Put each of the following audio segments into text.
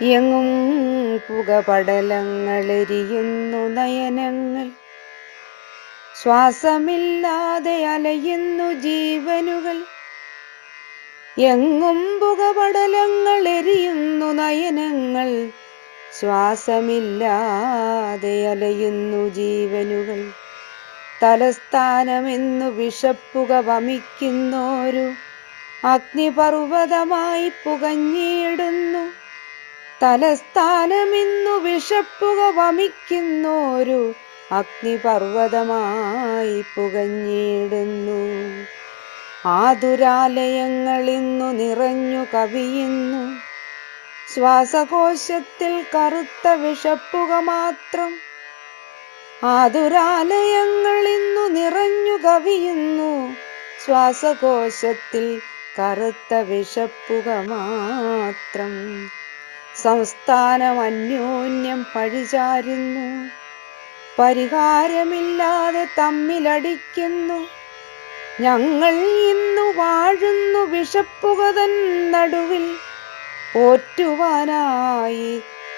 എങ്ങും പുകപടലങ്ങളെരിയുന്നു നയനങ്ങൾ, ശ്വാസമില്ലാതെ അലയുന്നു ജീവനുകൾ. എങ്ങും പുകപടലങ്ങളെരിയുന്നു നയനങ്ങൾ, ശ്വാസമില്ലാതെ അലയുന്നു ജീവനുകൾ. തലസ്ഥാനമെന്നു വിഷപ്പുക വമിക്കുന്നോരു അഗ്നിപർവ്വതമായി പുകഞ്ഞിടുന്നു. തലസ്ഥാനമെന്നു വിഷപ്പുക വമിക്കുന്നോരു അഗ്നിപർവ്വതമായി പുകഞ്ഞിടുന്നു. ആതുരാലയങ്ങളിന്നു നിറഞ്ഞു കവിയുന്നു, ശ്വാസകോശത്തിൽ കറുത്ത വിഷപ്പുക മാത്രം. ആതുരാലയങ്ങളിന്നു നിറഞ്ഞു കവിയുന്നു, ശ്വാസകോശത്തിൽ കറുത്ത വിഷപ്പുക മാത്രം. സംസ്ഥാനം അന്യോന്യം പഴിചാരുന്നു, പരിഹാരമില്ലാതെ തമ്മിലടിക്കുന്നു. ഞങ്ങൾ ഇന്നു വാഴുന്നു വിഷപ്പുക തൻ നടുവിൽ, പോറ്റുവാനായി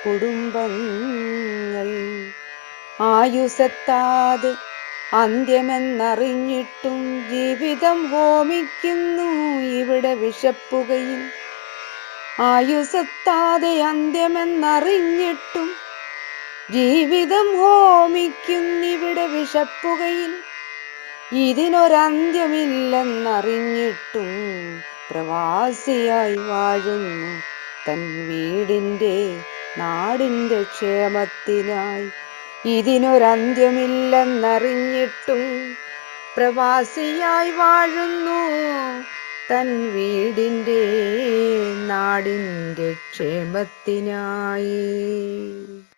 കുടുംബങ്ങൾ. ആയുസ്സെത്താതെ അന്ത്യമെന്നറിഞ്ഞിട്ടും ജീവിതം ഹോമിക്കുന്നു ഇവിടെ വിഷപ്പുകയിൽ. ആയുസ്സെത്താതെ അന്ത്യമെന്നറിഞ്ഞിട്ടും ജീവിതം ഹോമിക്കുന്നിവിടെ വിഷപ്പുകയിൽ. ഇതിനൊരന്ത്യമില്ലെന്നറിഞ്ഞിട്ടും പ്രവാസിയായി വാഴുന്നു തൻ വീടിൻ്റെ നാടിൻ്റെ ക്ഷേമത്തിനായി. ഇതിനൊരന്ത്യമില്ലെന്നറിഞ്ഞിട്ടും പ്രവാസിയായി വാഴുന്നു തൻ വീടിൻ്റെ നാടിൻ്റെ ക്ഷേമത്തിനായി.